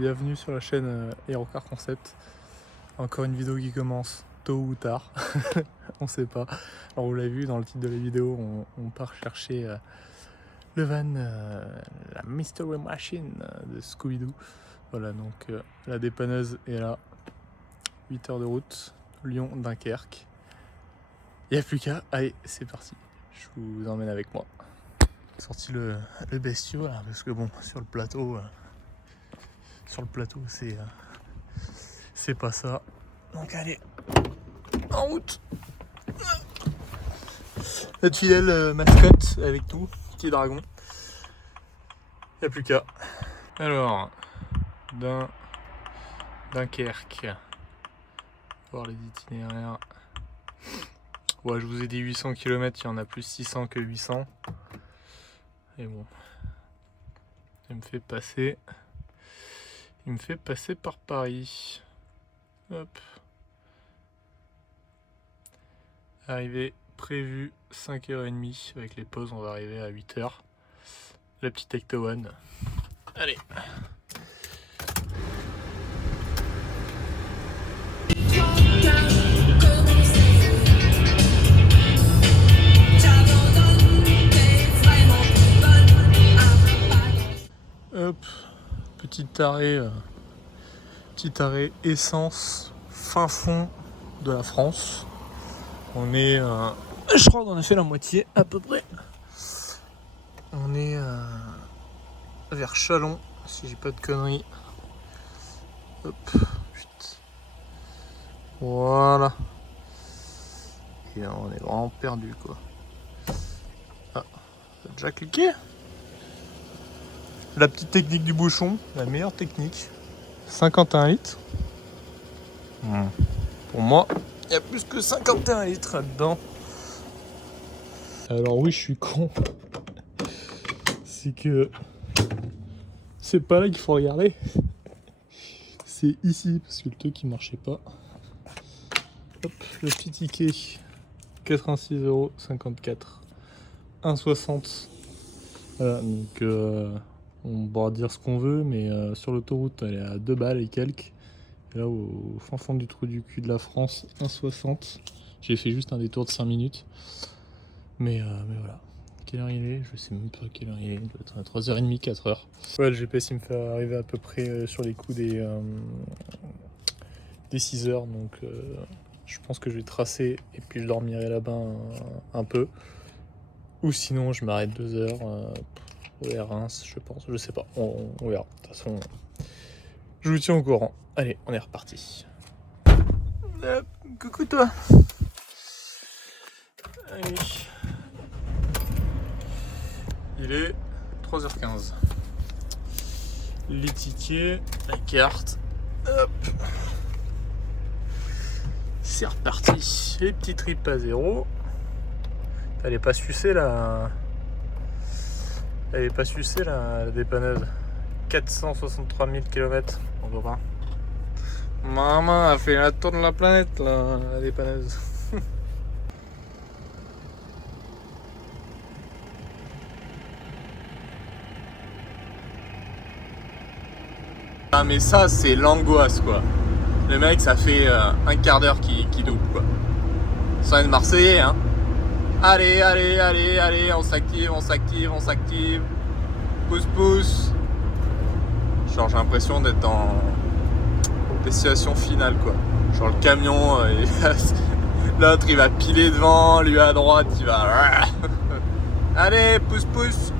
Bienvenue sur la chaîne Aerocar Concept. Encore une vidéo qui commence tôt ou tard, on sait pas. Alors vous l'avez vu dans le titre de la vidéo, on part chercher le van, la Mystery Machine de Scooby-Doo. Voilà, donc la dépanneuse est là, 8 heures de route, Lyon-Dunkerque. Il n'y a plus qu'à, allez c'est parti, je vous emmène avec moi. J'ai sorti le bestiau là, parce que bon, sur le plateau c'est pas ça. Donc allez, en route. Notre fidèle mascotte avec nous, petit dragon. Y'a plus qu'à. Alors, Dunkerque. Voir les itinéraires. Ouais, je vous ai dit 800 km, il y en a plus 600 que 800. Et bon, il me fait passer par Paris. Hop. Arrivée prévue 5h30. Avec les pauses, on va arriver à 8h. La petite Ecto One. Allez. Hop. Petit arrêt essence, fin fond de la France. On est, je crois qu'on a fait la moitié à peu près. On est vers Châlons, si j'ai pas de conneries. Hop, chut. Voilà. Et là, on est vraiment perdu quoi. Ah, ça a déjà cliqué. La petite technique du bouchon, la meilleure technique. 51 litres. Pour moi, il y a plus que 51 litres là-dedans. Alors oui, je suis con. C'est que c'est pas là qu'il faut regarder. C'est ici, parce que le truc il marchait pas. Hop, le petit ticket. 86,54 €. 1,60. Voilà, donc on pourra dire ce qu'on veut, mais sur l'autoroute elle est à 2 balles et quelques. Et là au fin fond du trou du cul de la France, 1,60. J'ai fait juste un détour de 5 minutes. Mais voilà. Quelle heure il est? Je sais même pas quelle heure il est. Il doit être à 3h30, 4h. Ouais, le GPS il me fait arriver à peu près sur les coups des 6h. Donc je pense que je vais tracer et puis je dormirai là-bas un peu. Ou sinon je m'arrête 2 heures vers Reims, je pense. Je sais pas. On verra. De toute façon, je vous tiens au courant. Allez, on est reparti. Coucou toi. Allez. Il est 3h15. Les tickets, la carte. Hop. C'est reparti. Les petits trips à 0. Elle est pas sucée la dépanneuse. 463 000 km. On voit pas. Maman a fait la tour de la planète la dépanneuse. Ah mais ça c'est l'angoisse quoi. Le mec ça fait un quart d'heure qui double quoi. Sans être marseillais hein. Allez, on s'active. Pousse. Genre j'ai l'impression d'être dans destination finale quoi. Genre le camion, l'autre il va piler devant, lui à droite il va... Allez, pousse.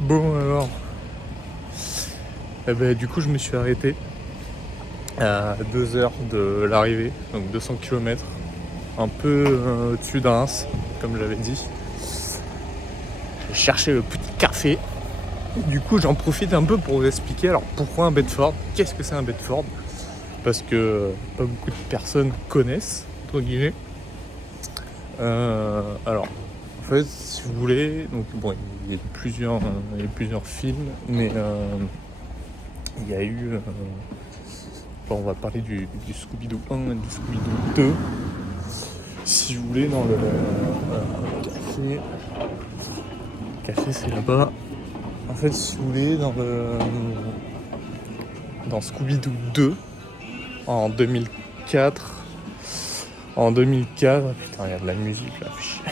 Bon alors... Eh ben, du coup je me suis arrêté à 2 heures de l'arrivée, donc 200 km, un peu au-dessus de Reims, comme j'avais dit. J'ai cherché le petit café. Du coup j'en profite un peu pour vous expliquer alors pourquoi un Bedford, qu'est-ce que c'est un Bedford, parce que pas beaucoup de personnes connaissent, entre guillemets. Alors en fait si vous voulez, donc bon il y a plusieurs films, mais il y a eu bon, on va parler du Scooby-Doo 1 et du Scooby-Doo 2 si vous voulez. Dans le café c'est là-bas. En fait, si vous voulez, dans Scooby-Doo 2, en 2004, putain, il y a de la musique là, fais chier.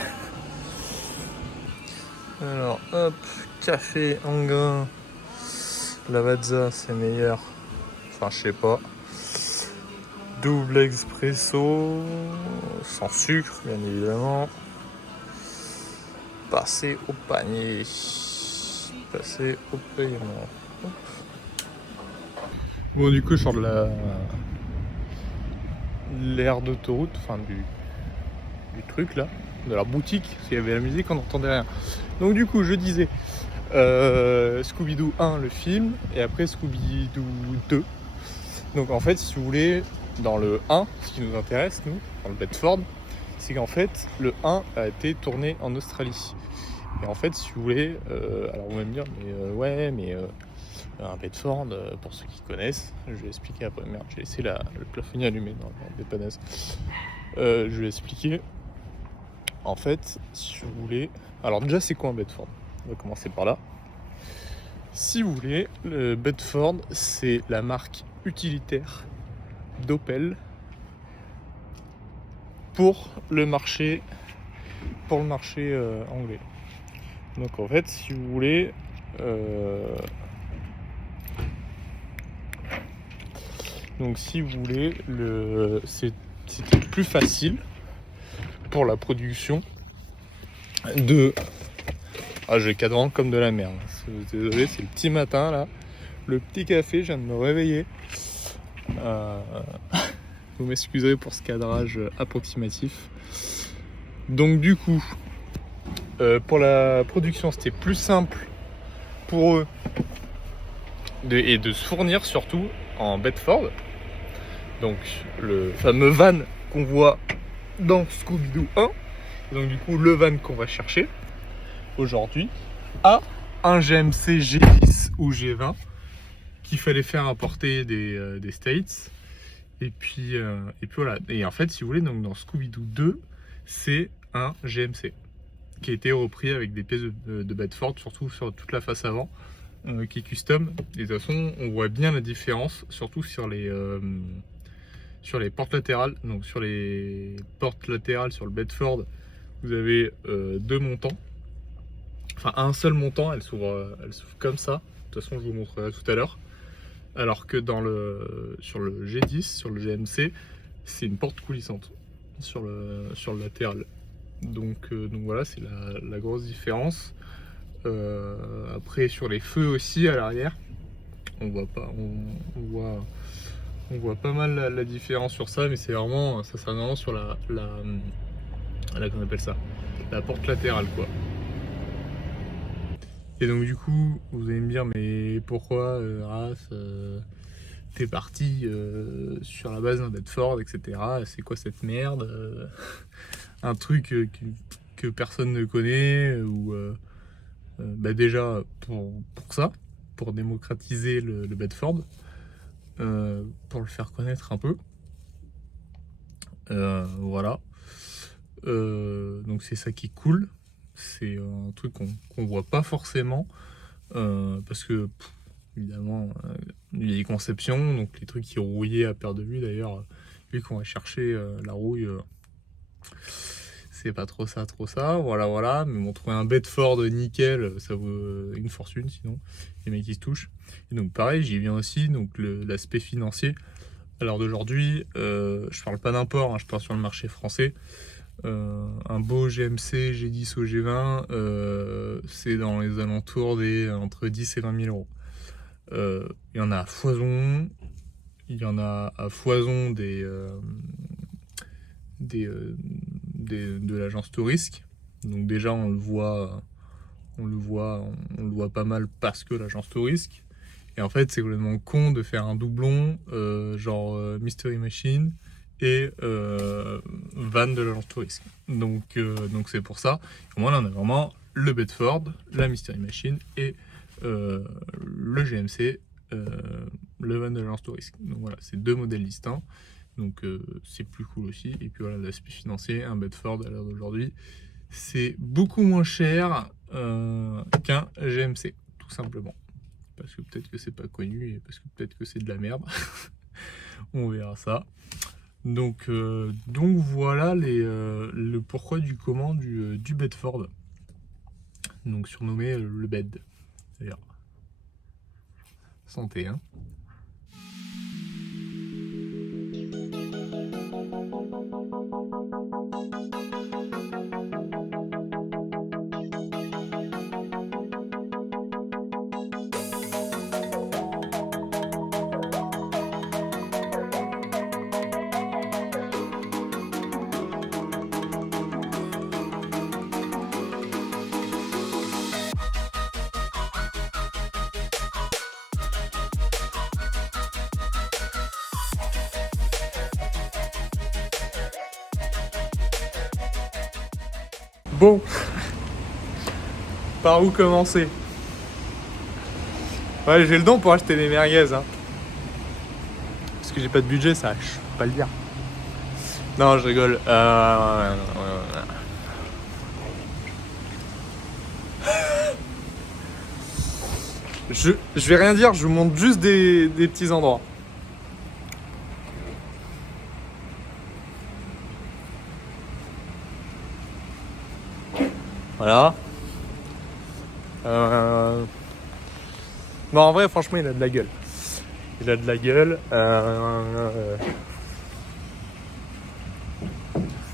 Alors, hop, café en grain, Lavazza, c'est meilleur. Enfin, je sais pas. Double expresso, sans sucre, bien évidemment. Passer au panier. Passer au paiement. Hop. Bon, du coup, je sors de l'aire d'autoroute, enfin du truc là, de la boutique, parce qu'il y avait la musique, on n'entendait rien. Donc du coup, je disais Scooby-Doo 1, le film, et après Scooby-Doo 2. Donc en fait, si vous voulez, dans le 1, ce qui nous intéresse, nous, dans le Bedford, c'est qu'en fait, le 1 a été tourné en Australie. Et en fait, si vous voulez, alors vous allez me dire, mais un Bedford, pour ceux qui connaissent, je vais expliquer après. Merde, j'ai laissé le plafonnier allumé dans la dépanneuse. Je vais expliquer. En fait, si vous voulez... Alors déjà, c'est quoi un Bedford ? On va commencer par là. Si vous voulez, le Bedford, c'est la marque utilitaire d'Opel pour le marché anglais. Donc en fait, si vous voulez... Donc si vous voulez, c'était plus facile pour la production de... Ah, j'ai cadran comme de la merde. Désolé, c'est le petit matin là. Le petit café, je viens de me réveiller. Vous m'excuserez pour ce cadrage approximatif. Donc du coup, pour la production, c'était plus simple pour eux et de se fournir surtout en Bedford. Donc le fameux van qu'on voit dans Scooby-Doo 1. Donc du coup, le van qu'on va chercher aujourd'hui a un GMC G10 ou G20 qu'il fallait faire importer des States. Et puis voilà. Et en fait, si vous voulez, donc dans Scooby-Doo 2, c'est un GMC qui a été repris avec des pièces de Bedford, surtout sur toute la face avant, qui est custom. Et de toute façon, on voit bien la différence, surtout sur les portes latérales. Donc sur les portes latérales sur le Bedford, vous avez deux montants. Enfin, un seul montant, elle s'ouvre comme ça. De toute façon, je vous montrerai tout à l'heure. Alors que sur le G10, sur le GMC, c'est une porte coulissante sur le latéral. Donc voilà, c'est la grosse différence. Après, sur les feux aussi à l'arrière, on voit pas mal la différence sur ça, mais ça sera vraiment sur qu'on appelle ça, la porte latérale, quoi. Et donc du coup, vous allez me dire, mais pourquoi Raph, t'es parti sur la base d'un Bedford, etc. C'est quoi cette merde un truc que personne ne connaît, ou déjà pour ça, pour démocratiser le Bedford, pour le faire connaître un peu. Voilà. Donc c'est ça qui est cool. C'est un truc qu'on voit pas forcément, parce que évidemment il y a des conceptions, donc les trucs qui rouillaient à perte de vue. D'ailleurs, vu qu'on va chercher la rouille, c'est pas trop ça, voilà. Mais bon, trouver un Bedford nickel, ça vaut une fortune, sinon les mecs qui se touchent. Et donc pareil, j'y viens aussi, donc l'aspect financier. À l'heure d'aujourd'hui, je parle pas d'import, hein, je parle sur le marché français. Un beau GMC G10 au G20, c'est dans les alentours entre 10 et 20 000 euros. Il y en a à foison, de l'agence Tourisque. Donc déjà on le voit pas mal parce que l'agence Tourisque. Et en fait c'est complètement con de faire un doublon genre Mystery Machine et van de l'agence Tourisque. Donc c'est pour ça. Et moi là on a vraiment le Bedford, la Mystery Machine et le GMC, le van de l'agence Tourisque. Donc voilà, c'est deux modèles distincts. Donc c'est plus cool aussi. Et puis voilà, l'aspect financier, un Bedford à l'heure d'aujourd'hui, c'est beaucoup moins cher qu'un GMC, tout tout simplement. Parce que peut-être que c'est pas connu et parce que peut-être que c'est de la merde. On verra ça. Donc voilà le pourquoi du comment du Bedford. Donc surnommé le Bed. D'ailleurs. Santé, hein. Bon, par où commencer? Ouais, j'ai le don pour acheter des merguez, hein. Parce que j'ai pas de budget, ça, je peux pas le dire. Non, je rigole. Je vais rien dire, je vous montre juste des petits endroits. Voilà. Non, en vrai, franchement, il a de la gueule. Il a de la gueule.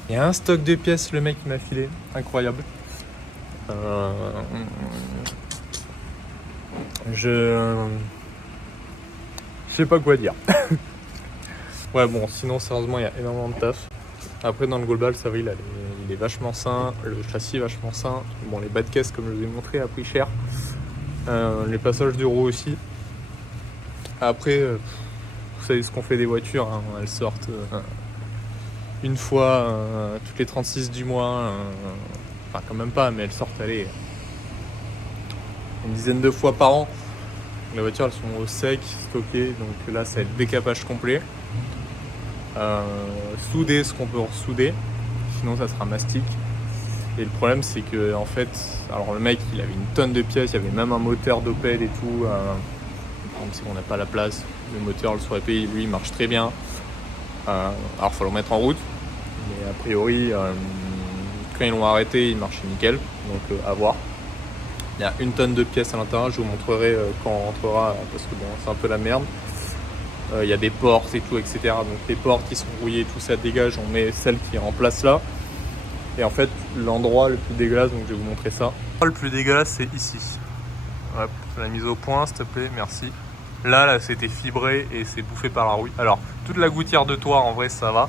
Il y a un stock de pièces, le mec qui m'a filé. Incroyable. Je sais pas quoi dire. Ouais, bon, sinon, sérieusement, il y a énormément de taf. Après, dans le global, ça va, il est vachement sain. Le châssis est vachement sain. Bon, les bas de caisse, comme je vous ai montré, a pris cher. Les passages du roue aussi. Après, vous savez ce qu'on fait des voitures, hein. Elles sortent une fois toutes les 36 du mois. Enfin, quand même pas, mais elles sortent, allez, une dizaine de fois par an. Les voitures, elles sont au sec, stockées. Donc là, ça va être décapage complet. Souder ce qu'on peut ressouder. Sinon, ça sera mastic. Et le problème, c'est que en fait, alors le mec, il avait une tonne de pièces, il y avait même un moteur d'Opel et tout. Même si on n'a pas la place, le moteur, le Sourépé, lui, il marche très bien. Alors, il faut le mettre en route. Mais a priori, quand ils l'ont arrêté, il marchait nickel. Donc, à voir. Il y a une tonne de pièces à l'intérieur. Je vous montrerai quand on rentrera, parce que bon, c'est un peu la merde. Il y a des portes et tout, etc. Donc, les portes qui sont rouillées, tout ça dégage. On met celle qui est en place là. Et en fait, l'endroit le plus dégueulasse, donc je vais vous montrer ça. Le plus dégueulasse, c'est ici. Hop, la mise au point, s'il te plaît, merci. Là, c'était fibré et c'est bouffé par la rouille. Alors, toute la gouttière de toit, en vrai, ça va.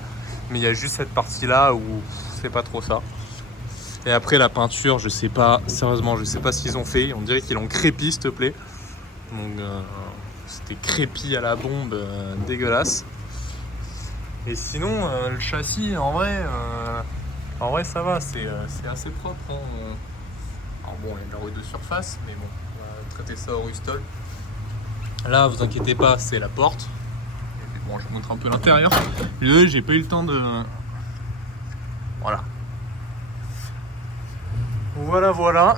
Mais il y a juste cette partie-là où c'est pas trop ça. Et après, la peinture, je sais pas, sérieusement, je sais pas ce qu'ils ont fait. On dirait qu'ils l'ont crépi, s'il te plaît. Donc, c'était crépi à la bombe, dégueulasse. Et sinon, le châssis, en vrai, ça va, c'est assez propre. Hein. Alors bon, il y a de la rouille de surface, mais bon, on va traiter ça au Rustol. Là, vous inquiétez pas, c'est la porte. Et puis bon, je vous montre un peu l'intérieur. J'ai pas eu le temps de... Voilà. Voilà.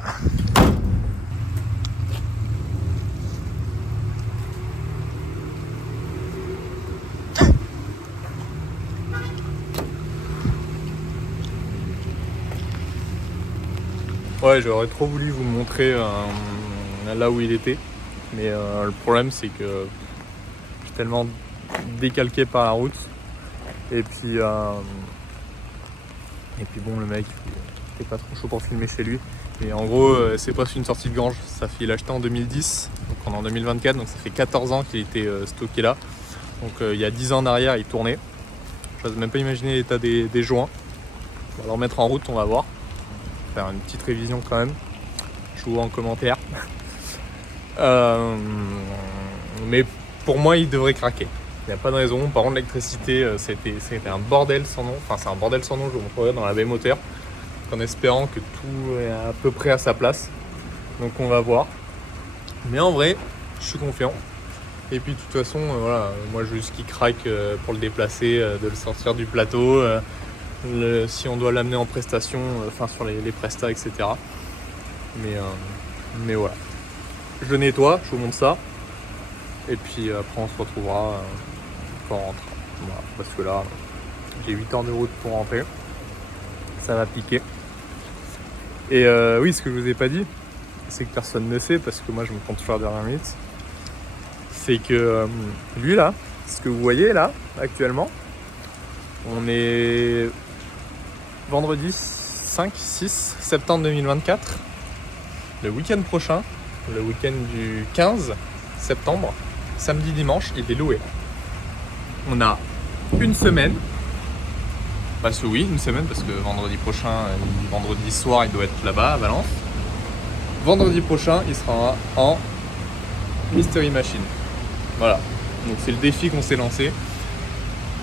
Ouais, j'aurais trop voulu vous montrer là où il était. Mais le problème, c'est que je suis tellement décalqué par la route. Et puis bon, le mec, il est pas trop chaud pour filmer chez lui. Et en gros, c'est presque une sortie de grange. Il l'a acheté en 2010, donc on est en 2024, donc ça fait 14 ans qu'il était stocké là. Donc il y a 10 ans en arrière, il tournait. Je n'ose même pas imaginer l'état des joints. On va le remettre en route, on va voir. Faire une petite révision quand même. Je vous vois en commentaire. Mais pour moi, il devrait craquer. Il n'y a pas de raison. Par contre, l'électricité, c'était un bordel sans nom. Enfin, c'est un bordel sans nom, je vous montrerai dans la baie moteur. En espérant que tout est à peu près à sa place. Donc on va voir. Mais en vrai, je suis confiant. Et puis de toute façon, voilà, moi je veux juste qu'il craque pour le déplacer, de le sortir du plateau. Si on doit l'amener en prestation, enfin sur les prestats, etc. Mais voilà. je nettoie, je vous montre ça. Et puis après on se retrouvera quand on rentre. Voilà, parce que là, j'ai 8 heures de route pour rentrer. Ça va piquer. Et oui, ce que je vous ai pas dit, c'est que personne ne sait, parce que moi je me compte toujours à la dernière minute, c'est que lui là, ce que vous voyez là, actuellement, on est vendredi 5-6 septembre 2024. Le week-end prochain, le week-end du 15 septembre, samedi, dimanche, il est loué. On a une semaine. Parce que oui, une semaine, parce que vendredi prochain, vendredi soir, il doit être là-bas à Valence. Vendredi prochain, il sera en Mystery Machine. Voilà. Donc c'est le défi qu'on s'est lancé.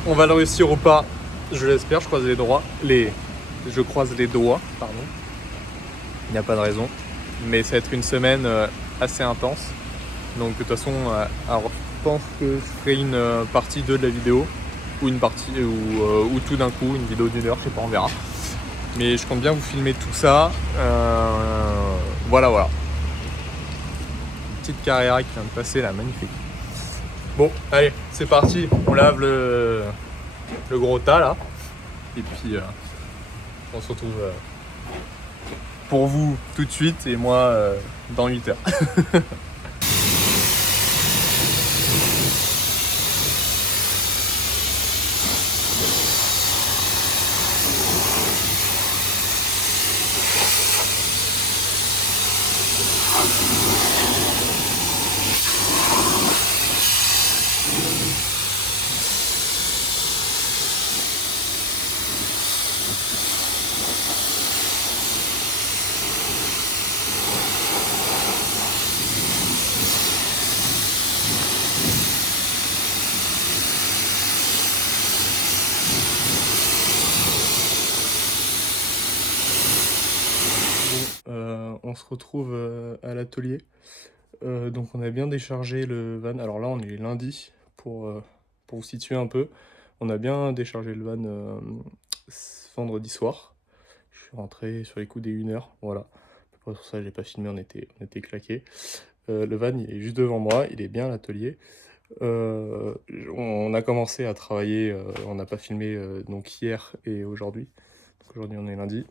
On va le réussir ou pas, je l'espère, je croise les doigts. Je croise les doigts, pardon. Il n'y a pas de raison. Mais ça va être une semaine assez intense. Donc de toute façon, alors, je pense que je ferai une partie 2 de la vidéo. Ou une partie, ou tout d'un coup, une vidéo d'1 heure, je sais pas, on verra. Mais je compte bien vous filmer tout ça. Voilà. Une petite carrière qui vient de passer là, magnifique. Bon, allez, c'est parti. On lave le gros tas là. Et puis, on se retrouve pour vous tout de suite et moi dans 8 heures. On se retrouve à l'atelier. Donc on a bien déchargé le van. Alors là on est lundi pour vous situer un peu. On a bien déchargé le van vendredi soir. Je suis rentré sur les coups des 1 heure. Voilà. Pour ça j'ai pas filmé, on était claqués. Le van il est juste devant moi, il est bien à l'atelier. On a commencé à travailler, on n'a pas filmé donc hier et aujourd'hui. Donc aujourd'hui on est lundi.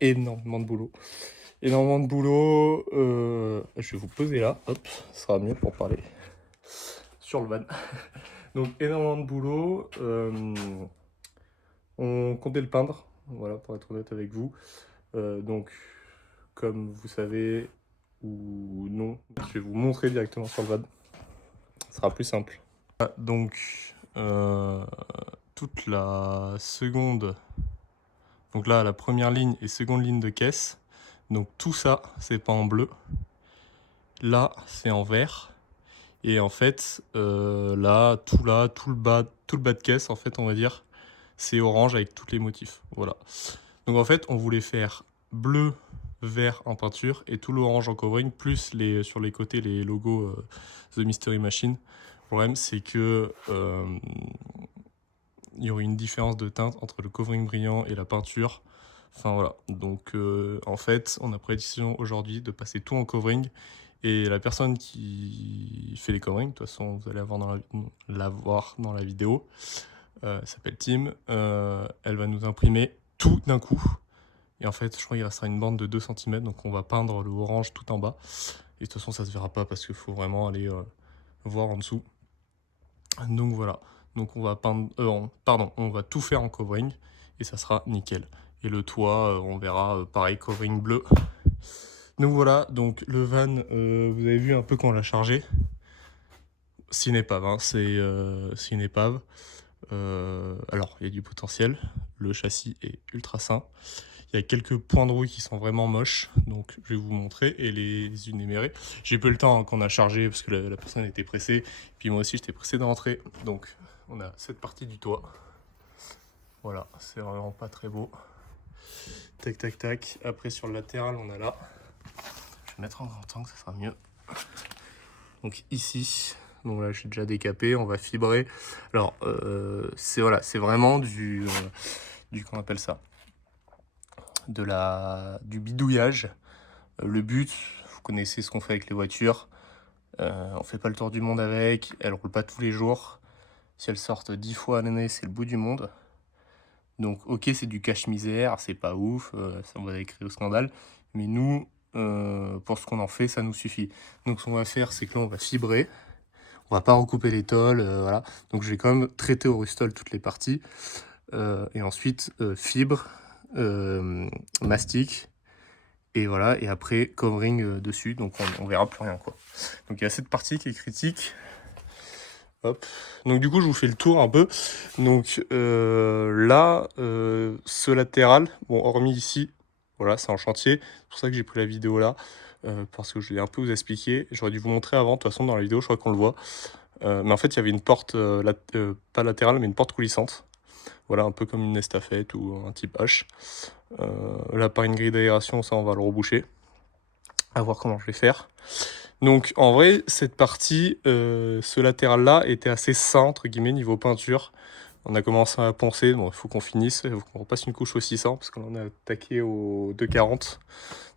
Énormément de boulot. Énormément de boulot. Je vais vous poser là, hop, ce sera mieux pour parler sur le van. Donc énormément de boulot. On comptait le peindre, voilà, pour être honnête avec vous. Donc, comme vous savez, ou non, je vais vous montrer directement sur le van. Ce sera plus simple. Donc, toute la seconde... Donc là, la première ligne et seconde ligne de caisse. Donc tout ça, c'est pas en bleu. Là, c'est en vert. Et en fait, tout le bas de caisse, en fait, on va dire, c'est orange avec tous les motifs. Voilà. Donc en fait, on voulait faire bleu, vert en peinture et tout l'orange en covering, plus sur les côtés les logos The Mystery Machine. Le problème, c'est que il y aurait une différence de teinte entre le covering brillant et la peinture. Enfin voilà, donc en fait, on a pris la décision aujourd'hui de passer tout en covering. Et la personne qui fait les coverings, de toute façon, vous allez la voir dans la vidéo, elle s'appelle Tim. Elle va nous imprimer tout d'un coup. Et en fait, je crois qu'il restera une bande de 2 cm, donc on va peindre le orange tout en bas. Et de toute façon, ça se verra pas parce qu'il faut vraiment aller voir en dessous. Donc voilà. Donc on va peindre, on va tout faire en covering et ça sera nickel. Et le toit, on verra pareil, covering bleu. Donc voilà, donc le van, vous avez vu un peu quand on l'a chargé. C'est une épave, hein, c'est une épave. Alors, il y a du potentiel, le châssis est ultra sain. Il y a quelques points de rouille qui sont vraiment moches, donc je vais vous montrer et les énumérer. J'ai peu le temps hein, qu'on a chargé parce que la personne était pressée, puis moi aussi j'étais pressé de rentrer. Donc on a cette partie du toit. Voilà, c'est vraiment pas très beau. Tac tac tac. Après sur le latéral on a là. Je vais mettre en grand angle, ça sera mieux. Donc ici, donc là j'ai déjà décapé, on va fibrer. Alors c'est voilà, c'est vraiment du qu'on appelle ça, du bidouillage. Le but, connaissez ce qu'on fait avec les voitures. On fait pas le tour du monde avec, elles roulent pas tous les jours. Si elles sortent 10 fois à l'année, c'est le bout du monde. Donc ok, c'est du cache-misère, c'est pas ouf, ça va créer au scandale. Mais nous, pour ce qu'on en fait, ça nous suffit. Donc ce qu'on va faire, c'est que là, on va fibrer. On va pas recouper les tôles, voilà. Donc je vais quand même traiter au Rustol toutes les parties. Et ensuite, fibre, mastic, et voilà. Et après, covering dessus, donc on verra plus rien, quoi. Donc il y a cette partie qui est critique. Hop. Donc du coup, je vous fais le tour un peu. Donc là, ce latéral, bon, hormis ici, voilà, c'est en chantier. C'est pour ça que j'ai pris la vidéo là, parce que je vais un peu vous expliquer. J'aurais dû vous montrer avant, de toute façon, dans la vidéo, je crois qu'on le voit. Mais en fait, il y avait une porte, pas latérale, mais une porte coulissante. Voilà, un peu comme une estafette ou un type H. Là, par une grille d'aération, ça, on va le reboucher. À voir comment je vais faire. Donc, en vrai, cette partie, ce latéral-là, était assez sain, entre guillemets, niveau peinture. On a commencé à poncer, bon, il faut qu'on finisse, il faut qu'on repasse une couche au 600, parce qu'on a attaqué au 240.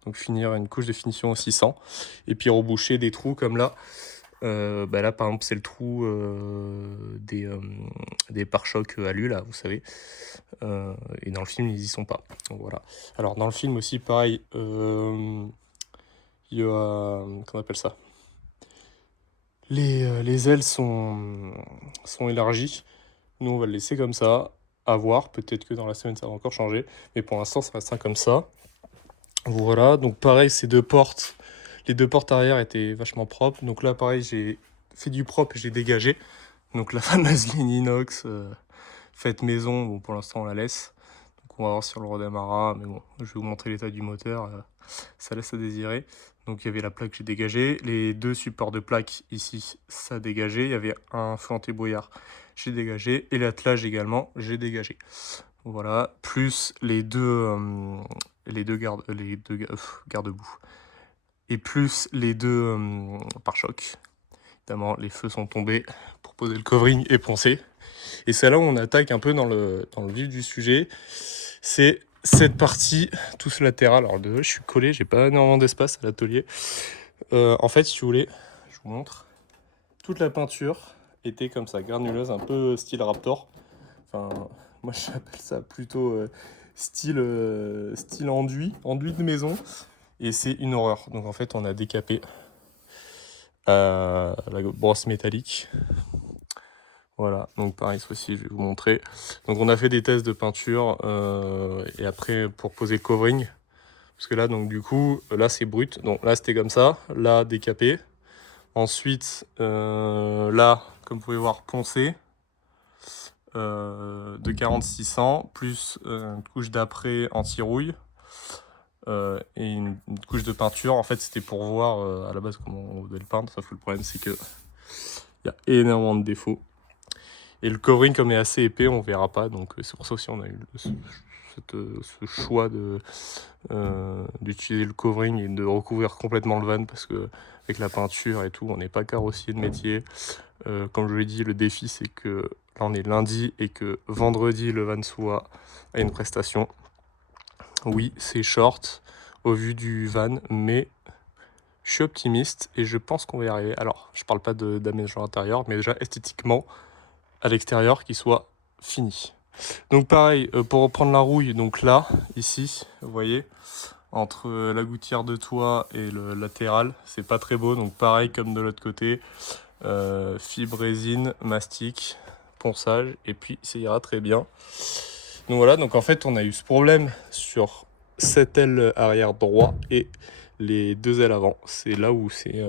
Donc, finir une couche de finition au 600. Et puis, reboucher des trous comme là. Là, par exemple, c'est le trou des pare-chocs alu, là, vous savez. Et dans le film, ils y sont pas. Donc voilà. Alors, dans le film aussi, pareil, il y a... Qu'on appelle ça? Les ailes sont élargies. Nous, on va le laisser comme ça. À voir. Peut-être que dans la semaine, ça va encore changer. Mais pour l'instant, ça restera comme ça. Voilà. Donc, pareil, ces deux portes... Les deux portes arrière étaient vachement propres. Donc là, pareil, j'ai fait du propre et j'ai dégagé. Donc la fameuse ligne inox faite maison, bon, pour l'instant, on la laisse. Donc on va voir sur le redémarrage, mais bon, je vais vous montrer l'état du moteur. Ça laisse à désirer. Donc il y avait la plaque que j'ai dégagée. Les deux supports de plaque ici, ça a dégagé. Il y avait un feu anti-brouillard, j'ai dégagé. Et l'attelage également, j'ai dégagé. Voilà, plus les deux garde-boue. Et plus les deux pare-chocs. Évidemment, les feux sont tombés pour poser le covering et poncer. Et c'est là où on attaque un peu dans le vif du sujet. C'est cette partie, tout ce latéral. Alors, je suis collé, j'ai pas énormément d'espace à l'atelier. En fait, si vous voulez, je vous montre. Toute la peinture était comme ça, granuleuse, un peu style Raptor. Enfin, moi j'appelle ça plutôt style enduit de maison. Et c'est une horreur. Donc en fait, on a décapé la brosse métallique. Voilà, donc pareil, ceci, je vais vous montrer. Donc on a fait des tests de peinture et après pour poser le covering. Parce que là, donc du coup, là c'est brut. Donc là c'était comme ça, là décapé. Ensuite, là, comme vous pouvez voir, poncé. De 4600 plus une couche d'après anti-rouille. Et une couche de peinture. En fait, c'était pour voir à la base comment on devait le peindre. Sauf que le problème, c'est que il y a énormément de défauts. Et le covering, comme il est assez épais, on verra pas. Donc, c'est pour ça aussi on a eu ce choix d'utiliser le covering et de recouvrir complètement le van. Parce que avec la peinture et tout, on n'est pas carrossier de métier. Comme je l'ai dit, le défi, c'est que là, on est lundi et que vendredi, le van soit à une prestation. Oui, c'est short au vu du van, mais je suis optimiste et je pense qu'on va y arriver. Alors, je parle pas d'aménagement intérieur, mais déjà esthétiquement, à l'extérieur, qu'il soit fini. Donc pareil, pour reprendre la rouille, donc là, ici, vous voyez, entre la gouttière de toit et le latéral, c'est pas très beau. Donc pareil comme de l'autre côté, fibre résine, mastic, ponçage, et puis ça ira très bien. Donc voilà, donc en fait on a eu ce problème sur cette aile arrière droit et les deux ailes avant. C'est là où c'est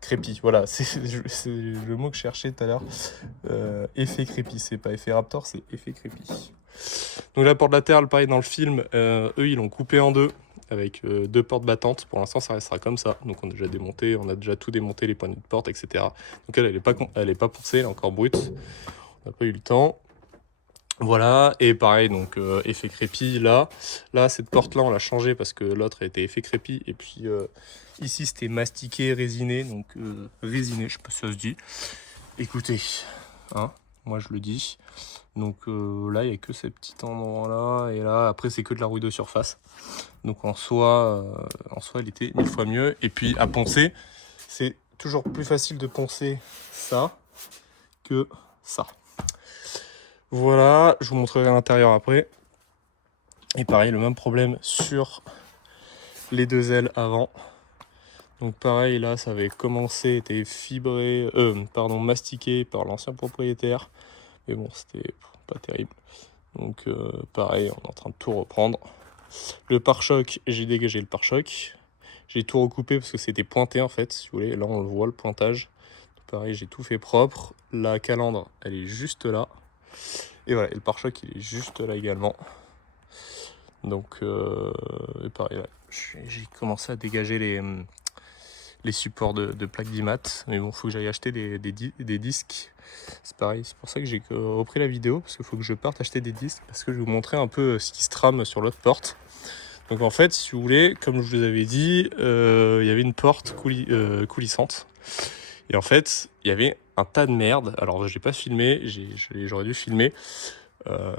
crépi. Voilà, c'est le mot que je cherchais tout à l'heure. Effet crépi, c'est pas effet Raptor, c'est effet crépi. Donc la porte latérale, pareil dans le film, eux ils l'ont coupé en deux avec deux portes battantes. Pour l'instant ça restera comme ça. Donc on a déjà démonté, on a déjà tout démonté, les poignées de porte, etc. Donc elle est pas poncée, elle est encore brute. On n'a pas eu le temps. Voilà, et pareil, donc effet crépi là. Là, cette porte-là, on l'a changée parce que l'autre était effet crépi. Et puis ici, c'était mastiqué, résiné. Donc résiné, je sais pas si ça se dit. Écoutez, hein, moi je le dis. Donc là, il n'y a que ces petits endroits-là. Et là, après, c'est que de la rouille de surface. Donc en soi, il était 1000 fois mieux. Et puis à poncer, c'est toujours plus facile de poncer ça que ça. Voilà, je vous montrerai l'intérieur après. Et pareil, le même problème sur les deux ailes avant. Donc pareil, là, ça avait commencé, était fibré, mastiqué par l'ancien propriétaire. Mais bon, c'était pas terrible. Donc pareil, on est en train de tout reprendre. Le pare-choc, j'ai dégagé le pare-choc. J'ai tout recoupé parce que c'était pointé en fait, si vous voulez. Là, on le voit, le pointage. Pareil, j'ai tout fait propre. La calandre, elle est juste là. Et voilà, et le pare-choc, il est juste là également. Donc, et pareil, j'ai commencé à dégager les supports de plaques d'IMAT. Mais bon, il faut que j'aille acheter des disques. C'est pareil, c'est pour ça que j'ai repris la vidéo. Parce qu'il faut que je parte acheter des disques. Parce que je vais vous montrer un peu ce qui se trame sur l'autre porte. Donc en fait, si vous voulez, comme je vous avais dit, il y avait une porte coulissante. Et en fait, il y avait un tas de merde. Alors, j'ai pas filmé, j'aurais dû filmer.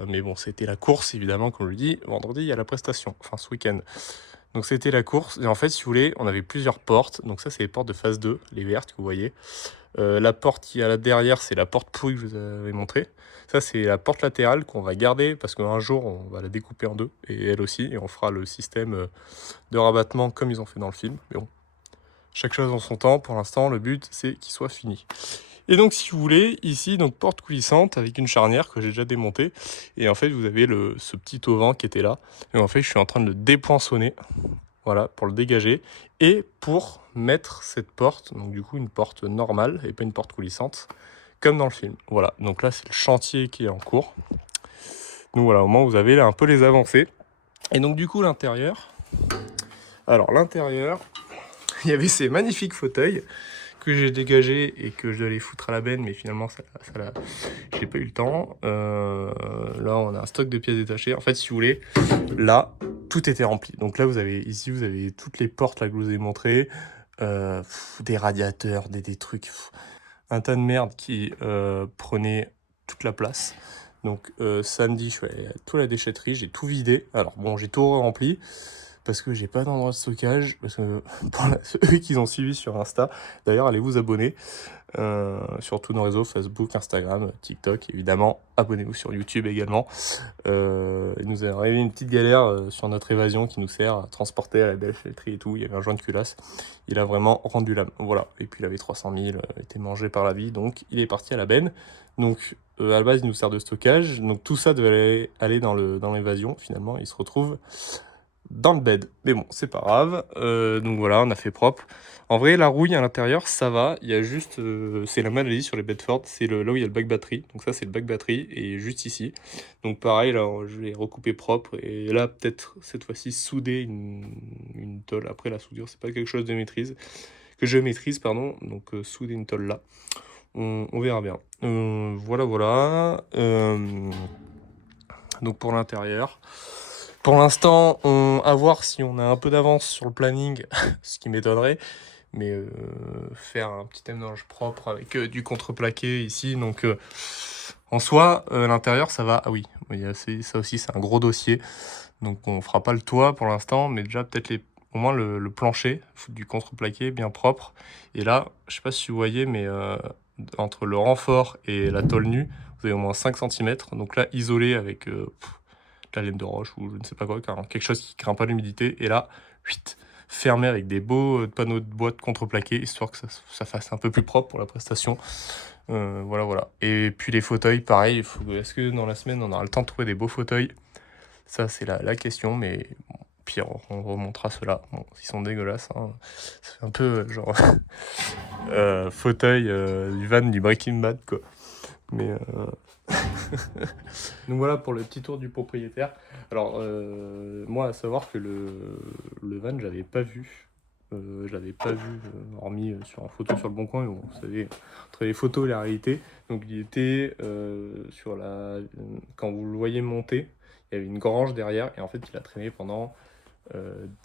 Mais bon, c'était la course, évidemment, comme je le dis. Vendredi, il y a la prestation, enfin ce week-end. Donc c'était la course. Et en fait, si vous voulez, on avait plusieurs portes. Donc ça, c'est les portes de phase 2, les vertes que vous voyez. La porte qui est là derrière, c'est la porte pourrie que je vous avais montrée. Ça, c'est la porte latérale qu'on va garder parce qu'un jour, on va la découper en deux. Et elle aussi. Et on fera le système de rabattement comme ils ont fait dans le film. Mais bon, chaque chose en son temps. Pour l'instant, le but, c'est qu'il soit fini. Et donc, si vous voulez, ici, donc porte coulissante avec une charnière que j'ai déjà démontée. Et en fait, vous avez ce petit auvent qui était là. Et en fait, je suis en train de le dépoinçonner. Voilà, pour le dégager. Et pour mettre cette porte, donc du coup, une porte normale et pas une porte coulissante, comme dans le film. Voilà, donc là, c'est le chantier qui est en cours. Donc voilà, au moins, vous avez là un peu les avancées. Et donc, du coup, l'intérieur. Alors, l'intérieur, il y avait ces magnifiques fauteuils que j'ai dégagé et que je dois les foutre à la benne, mais finalement j'ai pas eu le temps. Là on a un stock de pièces détachées. En fait, si vous voulez, là tout était rempli. Donc là vous avez toutes les portes là que je vous ai montrées, des radiateurs, des trucs, un tas de merde qui prenait toute la place. Donc samedi je suis allé à toute la déchetterie, j'ai tout vidé. Alors bon, j'ai tout rempli parce que j'ai pas d'endroit de stockage, parce que pour eux qui ont suivi sur Insta, d'ailleurs allez vous abonner sur tous nos réseaux, Facebook, Instagram, TikTok évidemment, abonnez-vous sur YouTube également. Il nous est arrivé une petite galère sur notre évasion qui nous sert à transporter à la déchetterie et tout, il y avait un joint de culasse, il a vraiment rendu l'âme, voilà, et puis il avait 300 000, était mangé par la vie, donc il est parti à la benne. Donc à la base il nous sert de stockage, donc tout ça devait aller dans l'évasion, finalement il se retrouve dans le bed. Mais bon, c'est pas grave. Donc voilà, on a fait propre. En vrai, la rouille à l'intérieur, ça va. Il y a juste... c'est la maladie sur les Bedford. C'est là où il y a le bac batterie. Donc ça, c'est le bac batterie. Et juste ici. Donc pareil, là, je l'ai recoupé propre. Et là, peut-être, cette fois-ci, souder une tôle. Après, la soudure, c'est pas quelque chose que je maîtrise, pardon. Donc souder une tôle là. On verra bien. Voilà, voilà. Donc pour l'intérieur... Pour l'instant, à voir si on a un peu d'avance sur le planning, ce qui m'étonnerait, mais faire un petit mélange propre avec du contreplaqué ici, donc en soi, l'intérieur ça va. Ah oui, ça aussi c'est un gros dossier, donc on fera pas le toit pour l'instant, mais déjà peut-être au moins le plancher, du contreplaqué bien propre. Et là, je sais pas si vous voyez, mais entre le renfort et la tôle nue, vous avez au moins 5 cm, donc là isolé avec... la laine de roche ou je ne sais pas quoi, quelque chose qui craint pas l'humidité. Et là, fermé avec des beaux panneaux de boîte contreplaqués, histoire que ça fasse un peu plus propre pour la prestation. Voilà, voilà. Et puis les fauteuils, pareil, est-ce que dans la semaine, on aura le temps de trouver des beaux fauteuils? Ça, c'est la question, mais bon, pire, on remontera ceux-là. Bon, ils sont dégueulasses, hein. C'est un peu genre fauteuil du van du Breaking Bad, quoi. Mais donc voilà pour le petit tour du propriétaire. Alors moi à savoir que le van j'avais pas vu. Hormis sur une photo sur le bon coin, mais bon, vous savez, entre les photos et la réalité. Donc il était quand vous le voyez monter, il y avait une grange derrière, et en fait il a traîné pendant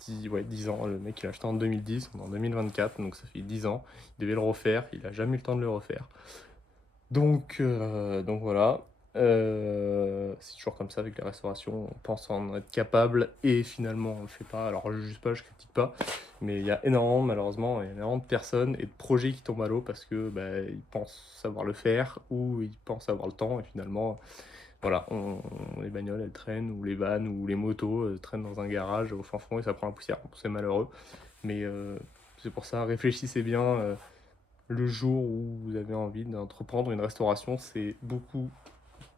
10 ans. Le mec il a acheté en 2010, on est en 2024, donc ça fait 10 ans. Il devait le refaire, il a jamais eu le temps de le refaire. Donc voilà. C'est toujours comme ça avec les restaurations, on pense en être capable et finalement on le fait pas. Alors je juge pas, je critique pas, mais il y a énormément, malheureusement, il y a énormément de personnes et de projets qui tombent à l'eau parce que ils pensent savoir le faire ou ils pensent avoir le temps et finalement, voilà, les bagnoles elles traînent ou les vannes ou les motos traînent dans un garage au fin fond et ça prend la poussière. Bon, c'est malheureux, mais c'est pour ça, réfléchissez bien. Le jour où vous avez envie d'entreprendre une restauration, c'est beaucoup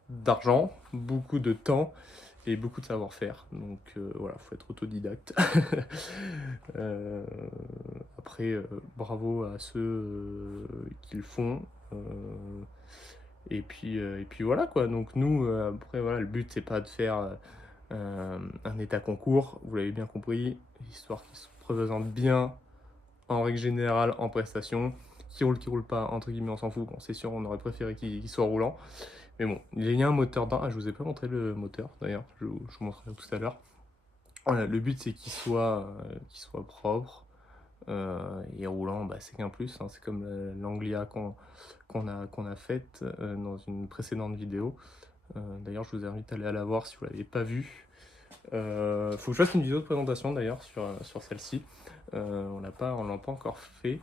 d'argent, beaucoup de temps et beaucoup de savoir-faire. Donc voilà, faut être autodidacte. Euh, Après, bravo à ceux qui le font. Et puis voilà quoi. Donc nous, après voilà, le but c'est pas de faire un état concours, vous l'avez bien compris, histoire qu'il se présente bien en règle générale en prestation. Qui roule pas, entre guillemets, on s'en fout. Bon, c'est sûr, on aurait préféré qu'il soit roulant. Mais bon, il y a un moteur dedans. Ah, je vous ai pas montré le moteur d'ailleurs, je vous montrerai tout à l'heure. Voilà, le but c'est qu'il soit propre et roulant, c'est qu'un plus. Hein. C'est comme l'Anglia qu'on a faite dans une précédente vidéo. D'ailleurs, je vous invite à aller la voir si vous l'avez pas vue. Faut que je fasse une vidéo de présentation d'ailleurs sur celle-ci. On l'a pas encore fait.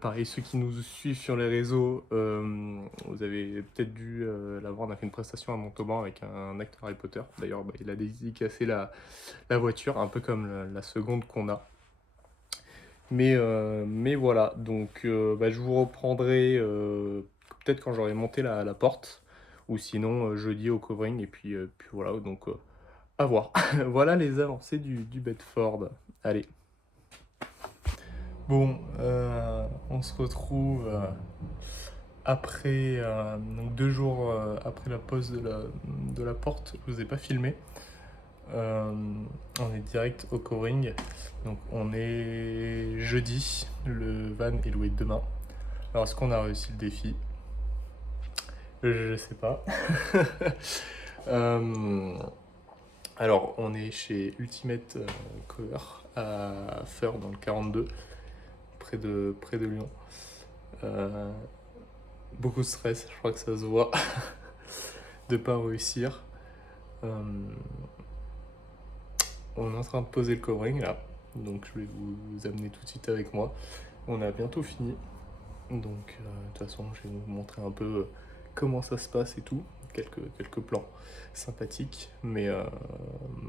Pareil, ceux qui nous suivent sur les réseaux, vous avez peut-être dû la voir, on a fait une prestation à Montauban avec un acteur Harry Potter. D'ailleurs, il a dédicacé la voiture, un peu comme la seconde qu'on a. Mais voilà, donc je vous reprendrai peut-être quand j'aurai monté la porte, ou sinon jeudi au covering, et puis voilà, donc à voir. Voilà les avancées du Bedford. Allez. Bon, on se retrouve après, donc 2 jours après la pose de la porte. Je vous ai pas filmé. On est direct au covering. Donc on est jeudi, le van est loué demain. Alors est-ce qu'on a réussi le défi? Je sais pas. Alors on est chez Ultimate Cover à Feur dans le 42. Près de Lyon. Beaucoup de stress, je crois que ça se voit de pas réussir. On est en train de poser le covering là, donc je vais vous amener tout de suite avec moi. On a bientôt fini, donc de toute façon je vais vous montrer un peu comment ça se passe et tout, quelques plans sympathiques, mais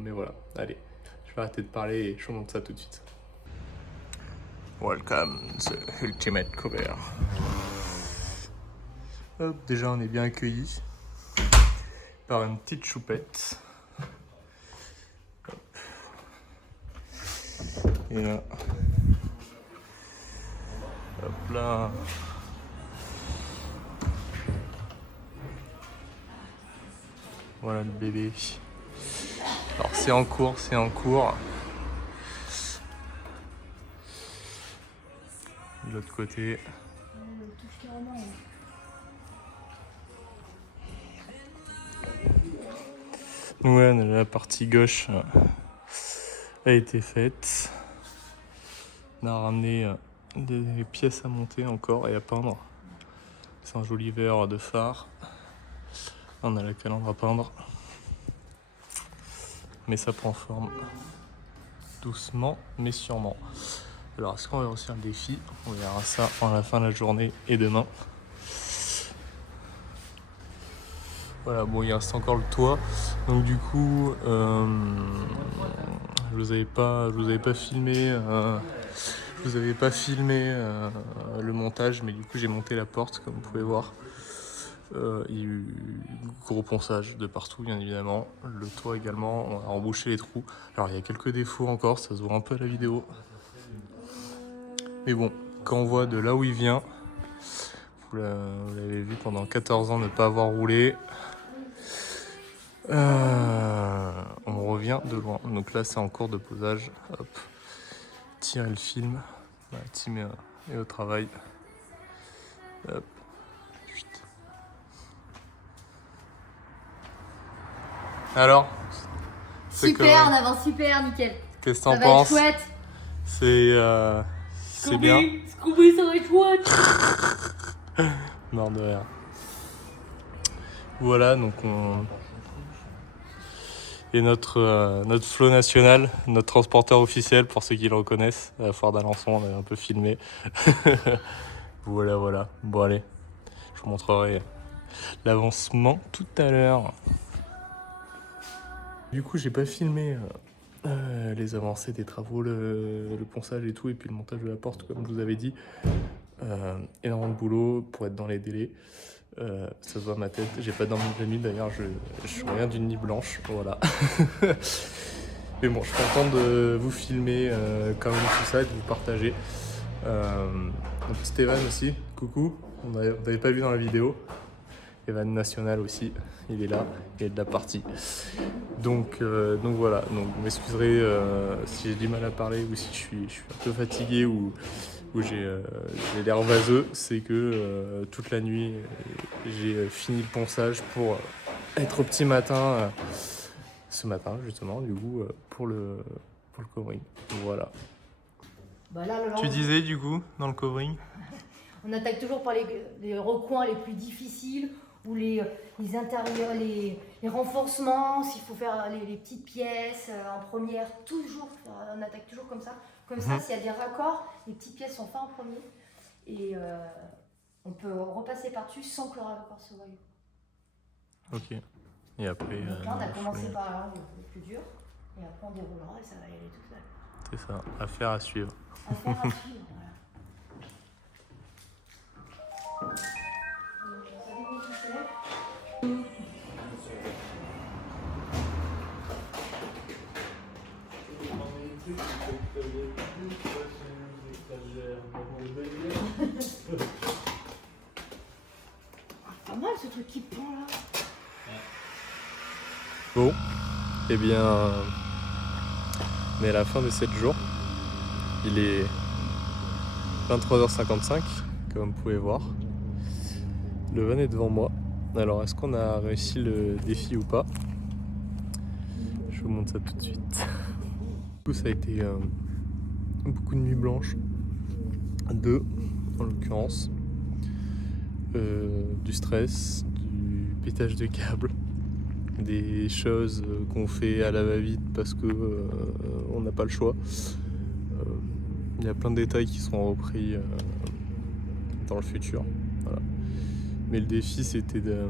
voilà. Allez, je vais arrêter de parler et je vous montre ça tout de suite. Welcome to Ultimate Cover. Hop, déjà on est bien accueillis par une petite choupette. Hop. Et là, hop là. Voilà le bébé. Alors c'est en cours. De l'autre côté. Ouais, la partie gauche a été faite. On a ramené des pièces à monter encore et à peindre. C'est un joli verre de phare. On a la calandre à peindre. Mais ça prend forme. Doucement mais sûrement. Alors est-ce qu'on va réussir le défi? On verra ça à la fin de la journée et demain. Voilà, bon, il reste encore le toit. Donc du coup, je vous avais pas filmé. Je vous avais pas filmé le montage, mais du coup j'ai monté la porte, comme vous pouvez voir. Il y a eu gros ponçage de partout, bien évidemment. Le toit également, on a embouché les trous. Alors il y a quelques défauts encore, ça se voit un peu à la vidéo. Mais bon, quand on voit de là où il vient, vous l'avez vu pendant 14 ans ne pas avoir roulé. On revient de loin. Donc là c'est en cours de posage. Hop. Tirer le film. La team est au travail. Hop. Chut. Alors super, on avance super, nickel. Qu'est-ce que t'en penses? Ça va être chouette. C'est bien. Scooby, ça va être chouette. Non de rien. Voilà, donc et notre flot national, notre transporteur officiel pour ceux qui le reconnaissent, à la foire d'Alençon, on avait un peu filmé. Voilà. Bon allez, je vous montrerai l'avancement tout à l'heure. Du coup, j'ai pas filmé les avancées des travaux, le ponçage et tout, et puis le montage de la porte, comme je vous avais dit. Énormément de boulot pour être dans les délais. Ça se voit à ma tête, j'ai pas dormi de la nuit d'ailleurs, je reviens d'une nuit blanche, voilà. Mais bon, je suis content de vous filmer quand même tout ça et de vous partager. Donc Stéphane aussi, coucou, on n'avait pas vu dans la vidéo. Evan National aussi, il est là, il est de la partie. Donc voilà, donc vous m'excuserez si j'ai du mal à parler ou si je suis un peu fatigué ou j'ai l'air vaseux, c'est que toute la nuit j'ai fini le ponçage pour être au petit matin, ce matin justement, du coup, pour le covering. Voilà. Bah là, Tu disais du coup, dans le covering, on attaque toujours par les recoins les plus difficiles, ou les intérieurs, les renforcements, s'il faut faire les petites pièces en première, toujours, on attaque toujours comme ça. Comme ça, s'il y a des raccords, les petites pièces sont faites en premier. Et on peut repasser par-dessus sans que le raccord se voie. Ok. Et après... Donc là, on a commencé par là, le plus dur. Et après, on déroulera et ça va y aller tout seul. C'est ça, affaire à suivre. Affaire à suivre, voilà. Pas mal ce truc qui pend là. Bon, eh bien, on est à la fin de 7 jours. Il est 23h55, comme vous pouvez voir. Le van est devant moi. Alors, est-ce qu'on a réussi le défi ou pas? Je vous montre ça tout de suite. Du coup, ça a été beaucoup de nuits blanches. 2 en l'occurrence. Du stress, du pétage de câbles, des choses qu'on fait à la va-vite parce que on n'a pas le choix. Il y a plein de détails qui seront repris dans le futur. Voilà. Mais le défi, c'était de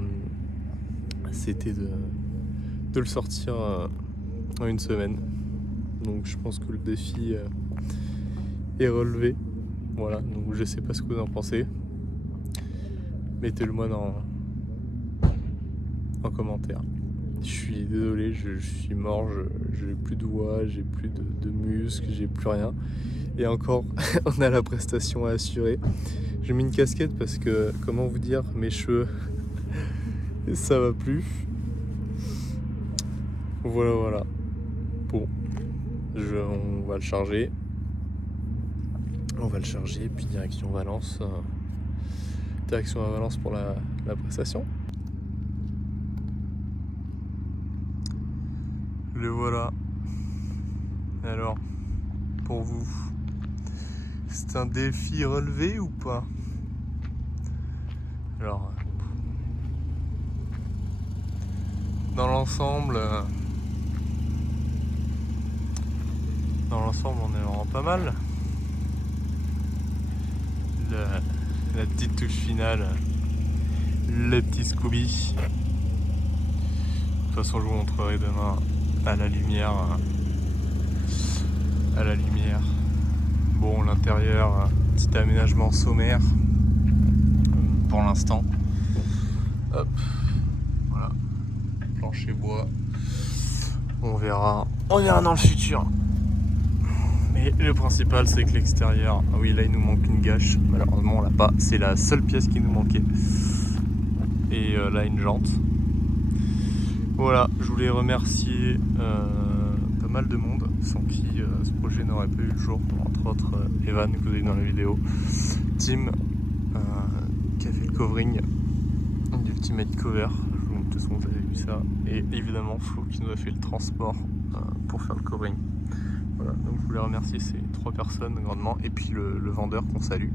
le sortir en une semaine. Donc je pense que le défi est relevé. Voilà, donc je sais pas ce que vous en pensez. Mettez-le moi en commentaire. Je suis désolé, je suis mort, j'ai plus de voix, j'ai plus de muscles, j'ai plus rien. Et encore, on a la prestation à assurer. J'ai mis une casquette parce que, comment vous dire, mes cheveux, ça va plus. Voilà. Bon, on va le charger. Puis direction Valence. Direction à Valence pour la prestation. Le voilà. Alors, pour vous, c'est un défi relevé ou pas? Alors, dans l'ensemble, on est vraiment pas mal. La petite touche finale, le petit Scooby. De toute façon, je vous montrerai demain à la lumière. Bon, l'intérieur, petit aménagement sommaire pour l'instant. Hop, voilà, plancher bois. On verra dans le futur. Mais le principal, c'est que l'extérieur, ah oui, là il nous manque une gâche. Malheureusement, on l'a pas. C'est la seule pièce qui nous manquait. Et là, une jante. Voilà, je voulais remercier pas mal de monde sans qui ce projet n'aurait pas eu le jour. Entre autres, Evan, que vous avez vu dans la vidéo. Tim, qui a fait le covering du Ultimate Cover. De toute façon, vous avez vu ça. Et évidemment, Flo, qui nous a fait le transport pour faire le covering. Voilà, donc je voulais remercier ces 3 personnes grandement, et puis le vendeur qu'on salue,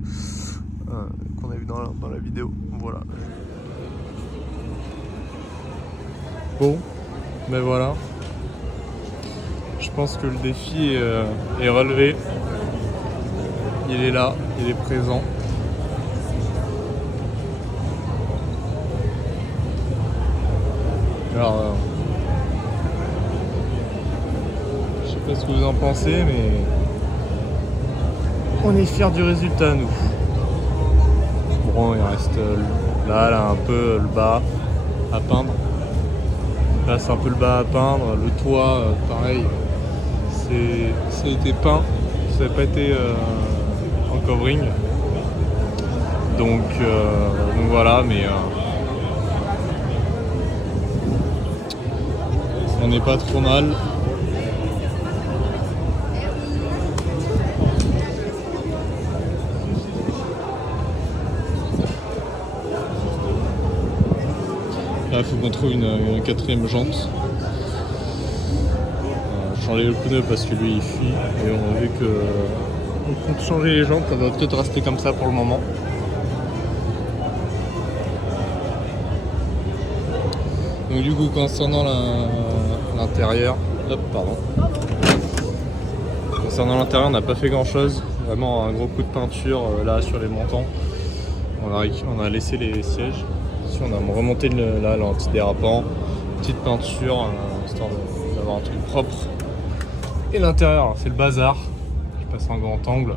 qu'on a vu dans la vidéo. Voilà. Bon, ben voilà. Je pense que le défi est relevé. Il est là, il est présent. Alors, je sais pas ce que vous en pensez, mais on est fiers du résultat, nous. Bon, il reste là un peu le bas à peindre. Là, c'est un peu le bas à peindre. Le toit, pareil, ça a été peint. Ça n'a pas été en covering. Donc voilà, mais on n'est pas trop mal. Là, il faut qu'on trouve une quatrième jante. Changer le pneu parce que lui il fuit. Et on a vu que on compte changer les jantes, ça va peut-être rester comme ça pour le moment. Donc du coup, concernant l'intérieur, concernant l'intérieur, on n'a pas fait grand chose. Vraiment un gros coup de peinture là sur les montants. On a laissé les sièges. Ici, on a remonté l'antidérapant, petite peinture histoire d'avoir un truc propre. Et l'intérieur, c'est le bazar. Je passe en grand angle.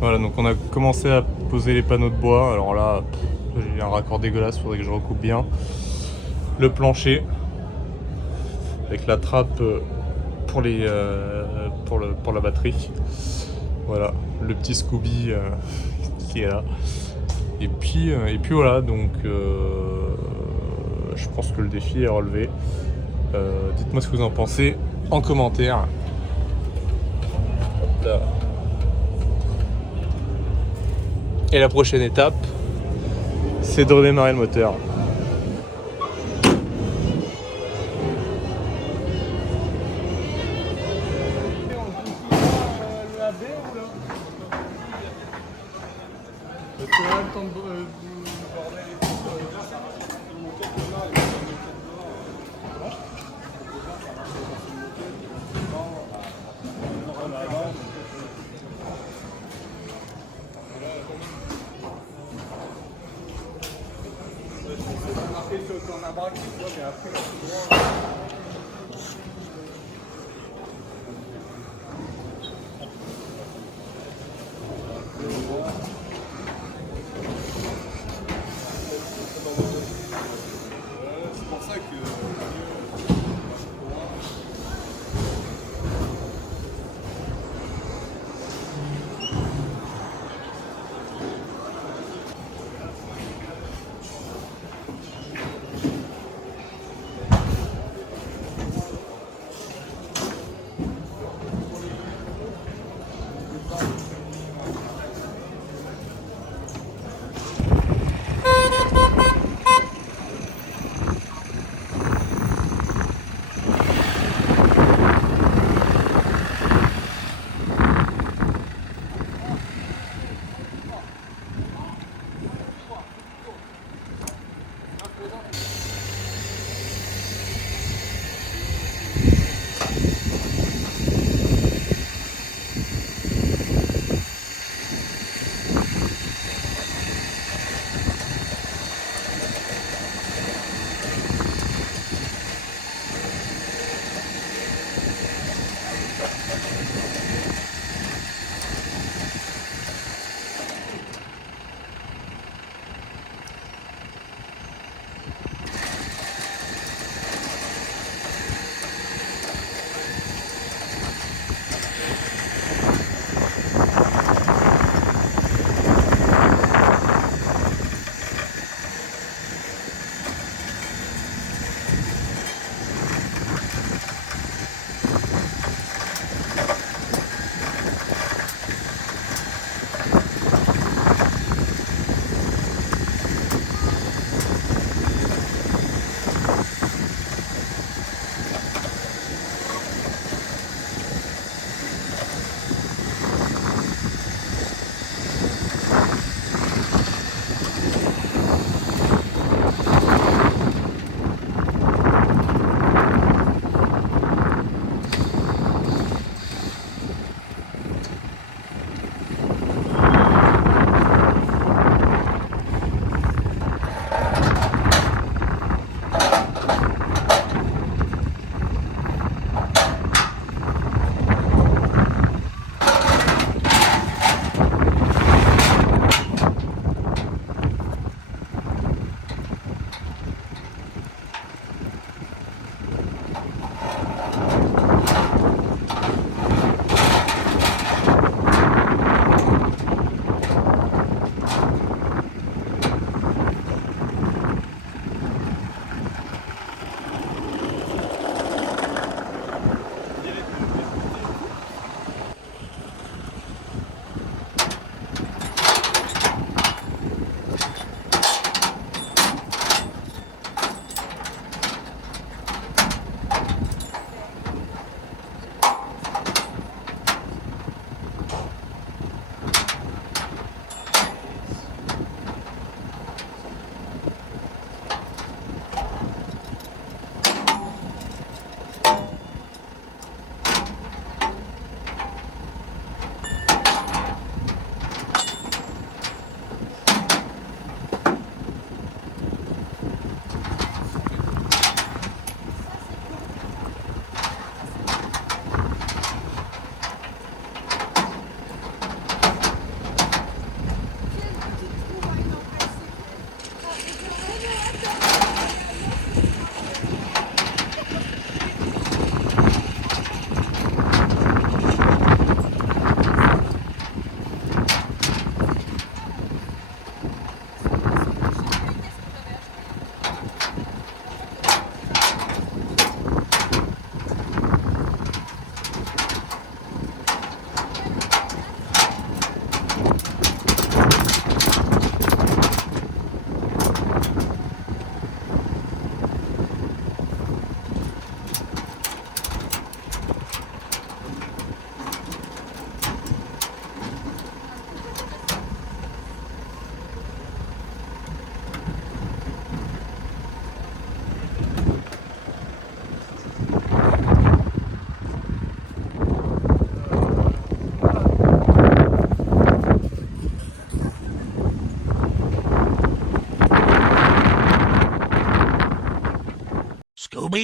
Voilà, donc on a commencé à poser les panneaux de bois. Alors là, j'ai un raccord dégueulasse, faudrait que je recoupe bien. Le plancher avec la trappe pour la batterie. Voilà, le petit Scooby qui est là. Et puis voilà, donc je pense que le défi est relevé. Dites-moi ce que vous en pensez en commentaire. Là. Et la prochaine étape, c'est de redémarrer le moteur.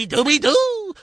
Scooby-Dooby-Doo